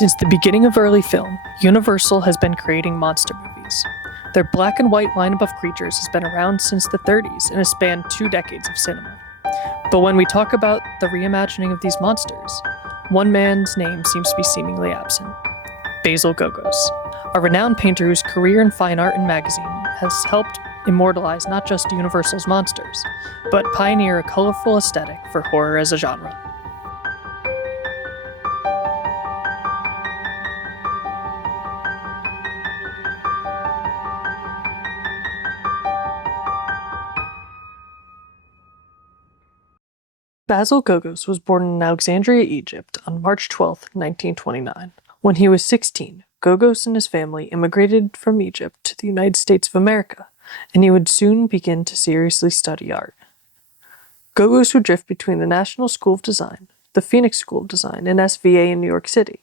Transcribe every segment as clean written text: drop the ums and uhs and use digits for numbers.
Since the beginning of early film, Universal has been creating monster movies. Their black and white lineup of creatures has been around since the 30s and has spanned 2 decades of cinema. But when we talk about the reimagining of these monsters, one man's name seems to be seemingly absent: Basil Gogos, a renowned painter whose career in fine art and magazine has helped immortalize not just Universal's monsters, but pioneer a colorful aesthetic for horror as a genre. Basil Gogos was born in Alexandria, Egypt on March 12, 1929. When he was 16, Gogos and his family immigrated from Egypt to the United States of America, and he would soon begin to seriously study art. Gogos would drift between the National School of Design, the Phoenix School of Design, and SVA in New York City.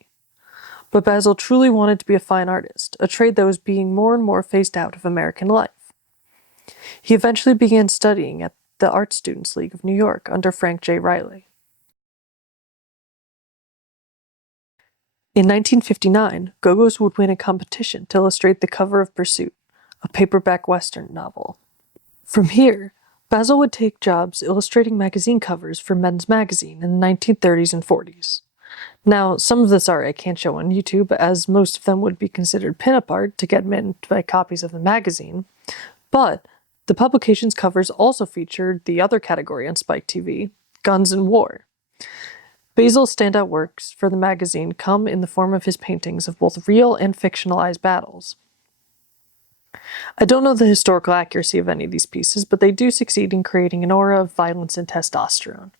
But Basil truly wanted to be a fine artist, a trade that was being more and more phased out of American life. He eventually began studying at the Art Students League of New York under Frank J. Riley. In 1959, Gogos would win a competition to illustrate the cover of Pursuit, a paperback Western novel. From here, Basil would take jobs illustrating magazine covers for Men's Magazine in the 1930s and 40s. Now, some of this art I can't show on YouTube, as most of them would be considered pinup art to get men to buy copies of the magazine, but the publication's covers also featured the other category on Spike TV, Guns and War. Basil's standout works for the magazine come in the form of his paintings of both real and fictionalized battles. I don't know the historical accuracy of any of these pieces, but they do succeed in creating an aura of violence and testosterone.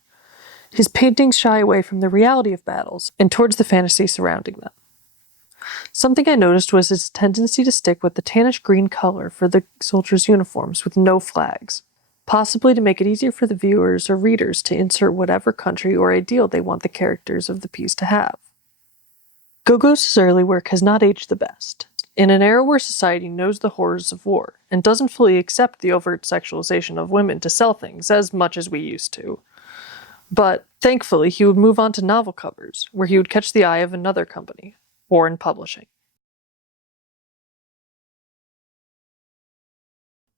His paintings shy away from the reality of battles and towards the fantasy surrounding them. Something I noticed was his tendency to stick with the tannish green color for the soldiers' uniforms with no flags, possibly to make it easier for the viewers or readers to insert whatever country or ideal they want the characters of the piece to have. Gogos' early work has not aged the best. In an era where society knows the horrors of war and doesn't fully accept the overt sexualization of women to sell things as much as we used to. But thankfully, he would move on to novel covers, where he would catch the eye of another company, Warren Publishing.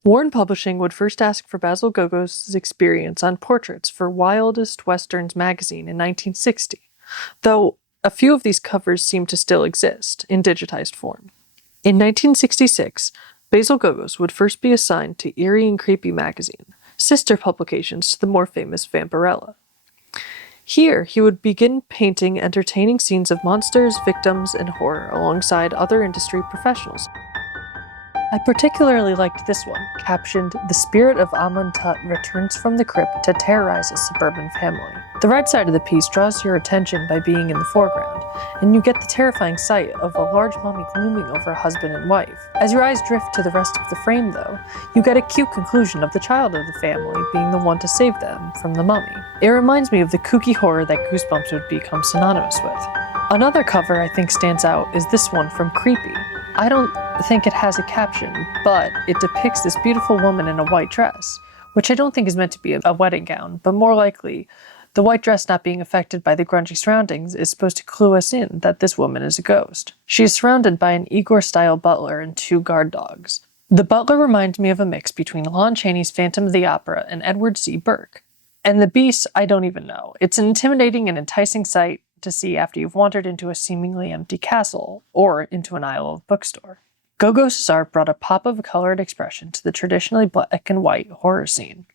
Warren Publishing would first ask for Basil Gogos' experience on portraits for Wildest Westerns magazine in 1960, though a few of these covers seem to still exist in digitized form. In 1966, Basil Gogos would first be assigned to Eerie and Creepy magazine, sister publications to the more famous Vampirella. Here, he would begin painting entertaining scenes of monsters, victims, and horror alongside other industry professionals. I particularly liked this one, captioned, "The spirit of Amun Tut returns from the crypt to terrorize a suburban family." The right side of the piece draws your attention by being in the foreground, and you get the terrifying sight of a large mummy looming over a husband and wife. As your eyes drift to the rest of the frame, though, you get a cute conclusion of the child of the family being the one to save them from the mummy. It reminds me of the kooky horror that Goosebumps would become synonymous with. Another cover I think stands out is this one from Creepy. I don't think it has a caption, but it depicts this beautiful woman in a white dress, which I don't think is meant to be a wedding gown, but more likely, the white dress not being affected by the grungy surroundings is supposed to clue us in that this woman is a ghost. She is surrounded by an Igor-style butler and 2 guard dogs. The butler reminds me of a mix between Lon Chaney's Phantom of the Opera and Edward C. Burke. And the beast, I don't even know. It's an intimidating and enticing sight to see after you've wandered into a seemingly empty castle, or into an aisle of bookstore. Gogos' art brought a pop of colored expression to the traditionally black and white horror scene.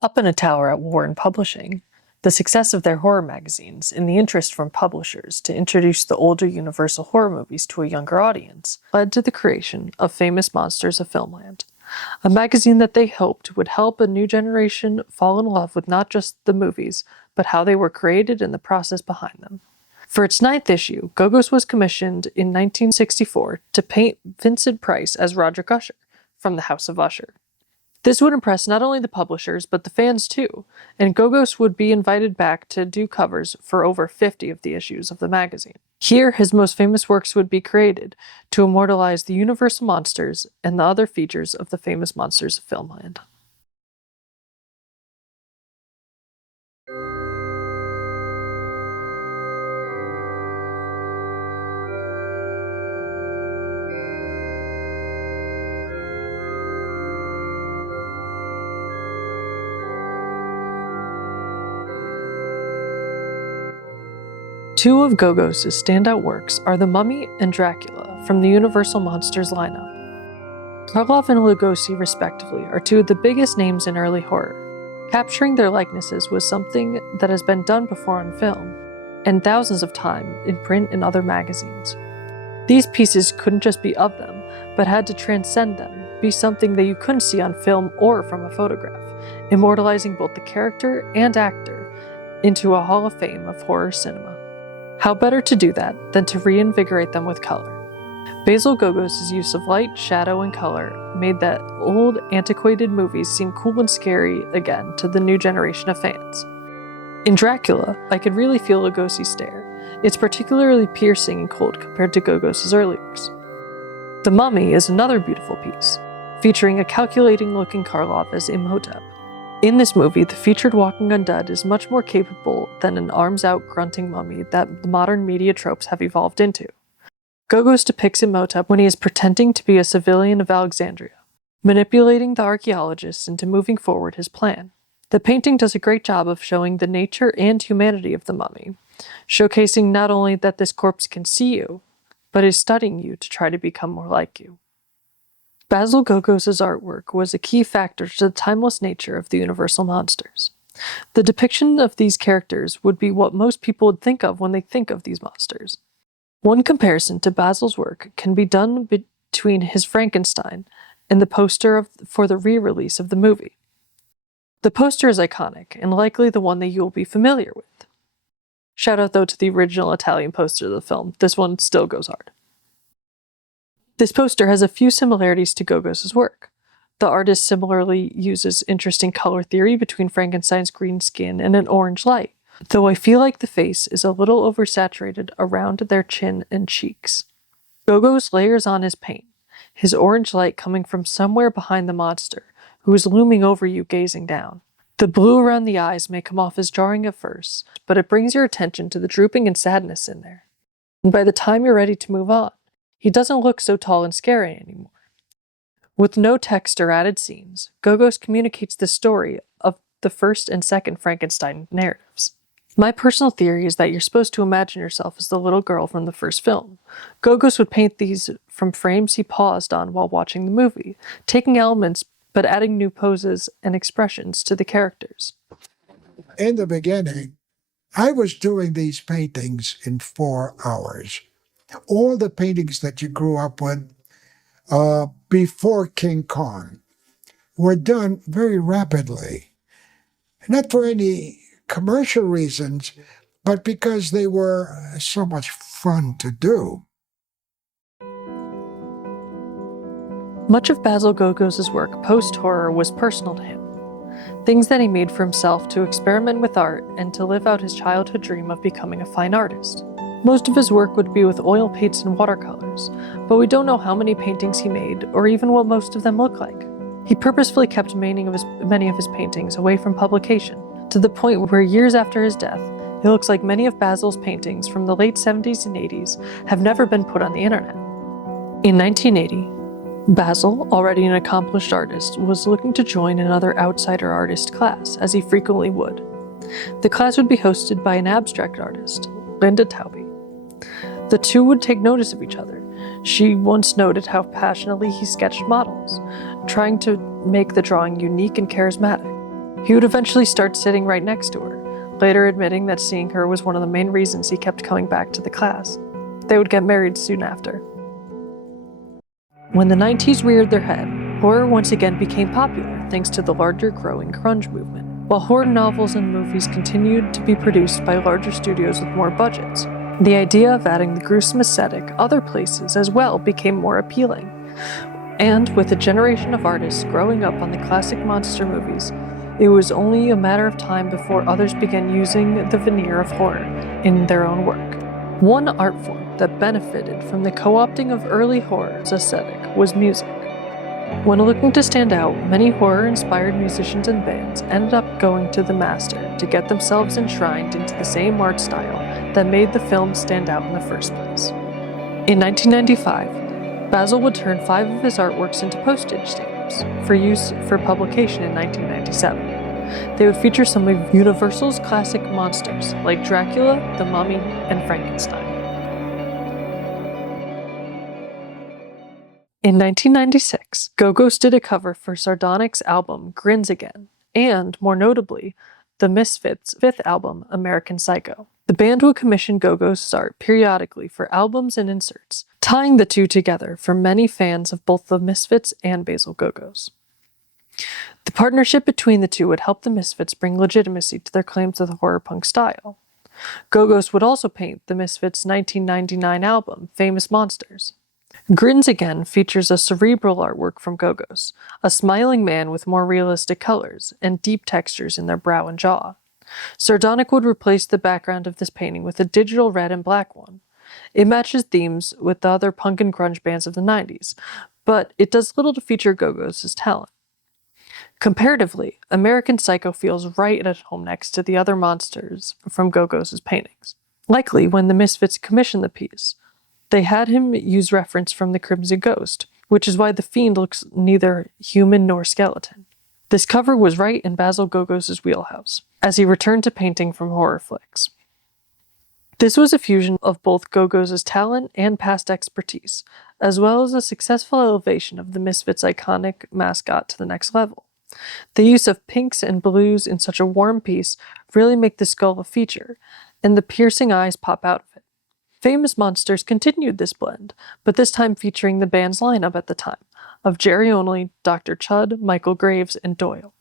Up in a tower at Warren Publishing, the success of their horror magazines and the interest from publishers to introduce the older Universal horror movies to a younger audience led to the creation of Famous Monsters of Filmland, a magazine that they hoped would help a new generation fall in love with not just the movies, but how they were created and the process behind them. For its 9th issue, Gogos was commissioned in 1964 to paint Vincent Price as Roderick Usher from the House of Usher. This would impress not only the publishers, but the fans too, and Gogos would be invited back to do covers for over 50 of the issues of the magazine. Here, his most famous works would be created to immortalize the Universal monsters and the other features of the Famous Monsters of Filmland. Two of Gogos' standout works are The Mummy and Dracula from the Universal Monsters lineup. Karloff and Lugosi, respectively, are two of the biggest names in early horror. Capturing their likenesses was something that has been done before on film, and thousands of times in print and other magazines. These pieces couldn't just be of them, but had to transcend them, be something that you couldn't see on film or from a photograph, immortalizing both the character and actor into a hall of fame of horror cinema. How better to do that than to reinvigorate them with color? Basil Gogos' use of light, shadow, and color made that old, antiquated movies seem cool and scary again to the new generation of fans. In Dracula, I could really feel Lugosi's stare. It's particularly piercing and cold compared to Gogos' early works. The Mummy is another beautiful piece, featuring a calculating-looking Karloff as Imhotep. In this movie, the featured walking undead is much more capable than an arms-out grunting mummy that the modern media tropes have evolved into. Gogos depicts Imhotep when he is pretending to be a civilian of Alexandria, manipulating the archaeologists into moving forward his plan. The painting does a great job of showing the nature and humanity of the mummy, showcasing not only that this corpse can see you, but is studying you to try to become more like you. Basil Gogos' artwork was a key factor to the timeless nature of the Universal Monsters. The depiction of these characters would be what most people would think of when they think of these monsters. One comparison to Basil's work can be done between his Frankenstein and the poster for the re-release of the movie. The poster is iconic, and likely the one that you will be familiar with. Shout out though to the original Italian poster of the film, this one still goes hard. This poster has a few similarities to Gogos' work. The artist similarly uses interesting color theory between Frankenstein's green skin and an orange light, though I feel like the face is a little oversaturated around their chin and cheeks. Gogos layers on his paint, his orange light coming from somewhere behind the monster, who is looming over you gazing down. The blue around the eyes may come off as jarring at first, but it brings your attention to the drooping and sadness in there. And by the time you're ready to move on, he doesn't look so tall and scary anymore. With no text or added scenes, Gogos communicates the story of the first and second Frankenstein narratives. My personal theory is that you're supposed to imagine yourself as the little girl from the first film. Gogos would paint these from frames he paused on while watching the movie, taking elements but adding new poses and expressions to the characters. In the beginning, I was doing these paintings in 4 hours. All the paintings that you grew up with before King Kong were done very rapidly. Not for any commercial reasons, but because they were so much fun to do. Much of Basil Gogos' work post-horror was personal to him. Things that he made for himself to experiment with art and to live out his childhood dream of becoming a fine artist. Most of his work would be with oil paints and watercolors, but we don't know how many paintings he made or even what most of them look like. He purposefully kept many of his paintings away from publication, to the point where years after his death, it looks like many of Basil's paintings from the late 70s and 80s have never been put on the internet. In 1980, Basil, already an accomplished artist, was looking to join another outsider artist class, as he frequently would. The class would be hosted by an abstract artist, Linda Taube. The two would take notice of each other. She once noted how passionately he sketched models, trying to make the drawing unique and charismatic. He would eventually start sitting right next to her, later admitting that seeing her was one of the main reasons he kept coming back to the class. They would get married soon after. When the 90s reared their head, horror once again became popular thanks to the larger growing grunge movement. While horror novels and movies continued to be produced by larger studios with more budgets, the idea of adding the gruesome aesthetic other places as well became more appealing. And with a generation of artists growing up on the classic monster movies, it was only a matter of time before others began using the veneer of horror in their own work. One art form that benefited from the co-opting of early horror's aesthetic was music. When looking to stand out, many horror-inspired musicians and bands ended up going to the master to get themselves enshrined into the same art style that made the film stand out in the first place. In 1995, Basil would turn 5 of his artworks into postage stamps for use for publication in 1997. They would feature some of Universal's classic monsters, like Dracula, the Mummy, and Frankenstein. In 1996, Gogos did a cover for Sardonic's album Grins Again, and, more notably, the Misfits' fifth album, American Psycho. The band would commission Gogos' art periodically for albums and inserts, tying the two together for many fans of both the Misfits and Basil Gogos. The partnership between the two would help the Misfits bring legitimacy to their claims of the horror punk style. Gogos would also paint the Misfits' 1999 album, Famous Monsters. Grins Again features a cerebral artwork from Gogos, a smiling man with more realistic colors and deep textures in their brow and jaw. Sardonic would replace the background of this painting with a digital red and black one. It matches themes with the other punk and grunge bands of the 90s, but it does little to feature Gogos' talent. Comparatively, American Psycho feels right at home next to the other monsters from Gogos' paintings. Likely, when the Misfits commissioned the piece, they had him use reference from the Crimson Ghost, which is why the Fiend looks neither human nor skeleton. This cover was right in Basil Gogos' wheelhouse, as he returned to painting from horror flicks. This was a fusion of both Gogos' talent and past expertise, as well as a successful elevation of the Misfits' iconic mascot to the next level. The use of pinks and blues in such a warm piece really make the skull a feature, and the piercing eyes pop out of it. Famous Monsters continued this blend, but this time featuring the band's lineup at the time, of Jerry Only, Dr. Chud, Michael Graves, and Doyle.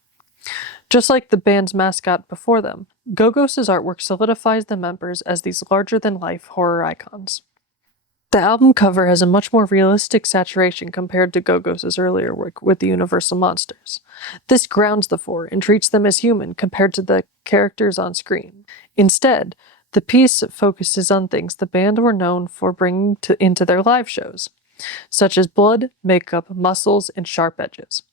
Just like the band's mascot before them, Gogos' artwork solidifies the members as these larger-than-life horror icons. The album cover has a much more realistic saturation compared to Gogos' earlier work with the Universal Monsters. This grounds the four and treats them as human compared to the characters on screen. Instead, the piece focuses on things the band were known for bringing into their live shows, such as blood, makeup, muscles, and sharp edges.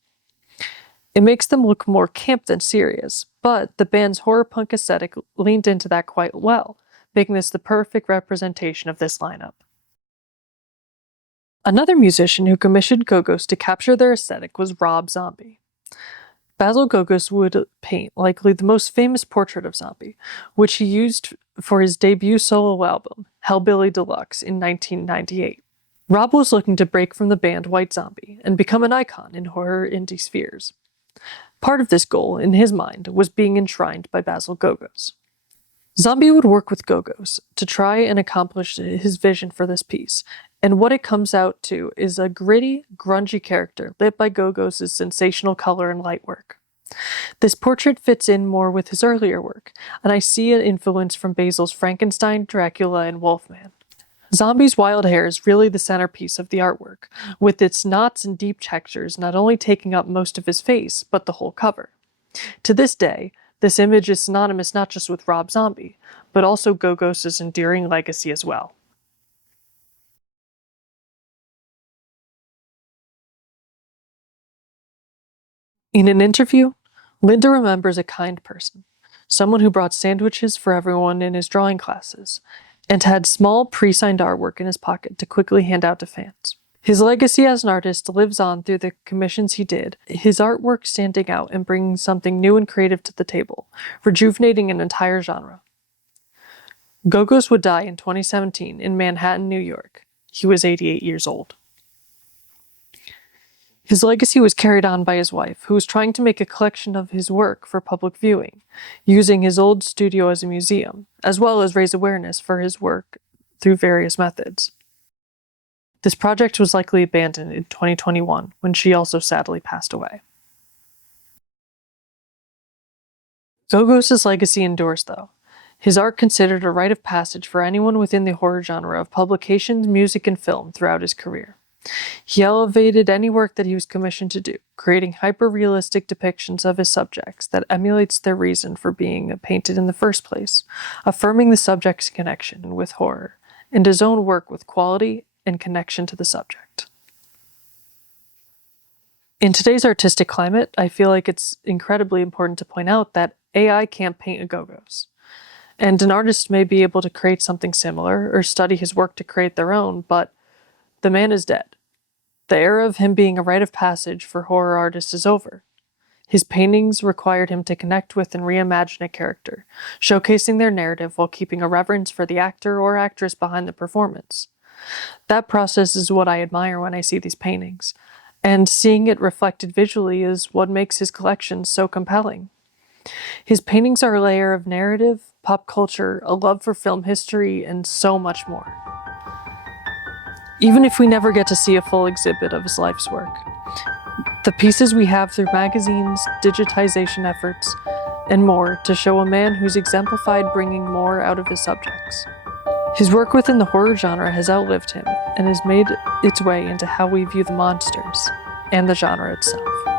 It makes them look more camp than serious, but the band's horror punk aesthetic leaned into that quite well, making this the perfect representation of this lineup. Another musician who commissioned Gogos to capture their aesthetic was Rob Zombie. Basil Gogos would paint likely the most famous portrait of Zombie, which he used for his debut solo album, Hellbilly Deluxe, in 1998. Rob was looking to break from the band White Zombie and become an icon in horror indie spheres. Part of this goal, in his mind, was being enshrined by Basil Gogos. Zombie would work with Gogos to try and accomplish his vision for this piece, and what it comes out to is a gritty, grungy character lit by Gogos' sensational color and light work. This portrait fits in more with his earlier work, and I see an influence from Basil's Frankenstein, Dracula, and Wolfman. Zombie's wild hair is really the centerpiece of the artwork, with its knots and deep textures not only taking up most of his face, but the whole cover. To this day, this image is synonymous not just with Rob Zombie, but also Gogos' enduring legacy as well. In an interview, Linda remembers a kind person, someone who brought sandwiches for everyone in his drawing classes, and had small pre-signed artwork in his pocket to quickly hand out to fans. His legacy as an artist lives on through the commissions he did, his artwork standing out and bringing something new and creative to the table, rejuvenating an entire genre. Gogos would die in 2017 in Manhattan, New York. He was 88 years old. His legacy was carried on by his wife, who was trying to make a collection of his work for public viewing, using his old studio as a museum, as well as raise awareness for his work through various methods. This project was likely abandoned in 2021, when she also sadly passed away. Gogos' legacy endures, though. His art considered a rite of passage for anyone within the horror genre of publications, music, and film throughout his career. He elevated any work that he was commissioned to do, creating hyper-realistic depictions of his subjects that emulates their reason for being painted in the first place, affirming the subject's connection with horror, and his own work with quality and connection to the subject. In today's artistic climate, I feel like it's incredibly important to point out that AI can't paint a Gogos. And an artist may be able to create something similar or study his work to create their own, but the man is dead. The era of him being a rite of passage for horror artists is over. His paintings required him to connect with and reimagine a character, showcasing their narrative while keeping a reverence for the actor or actress behind the performance. That process is what I admire when I see these paintings, and seeing it reflected visually is what makes his collection so compelling. His paintings are a layer of narrative, pop culture, a love for film history, and so much more. Even if we never get to see a full exhibit of his life's work, the pieces we have through magazines, digitization efforts, and more to show a man who's exemplified bringing more out of his subjects. His work within the horror genre has outlived him and has made its way into how we view the monsters and the genre itself.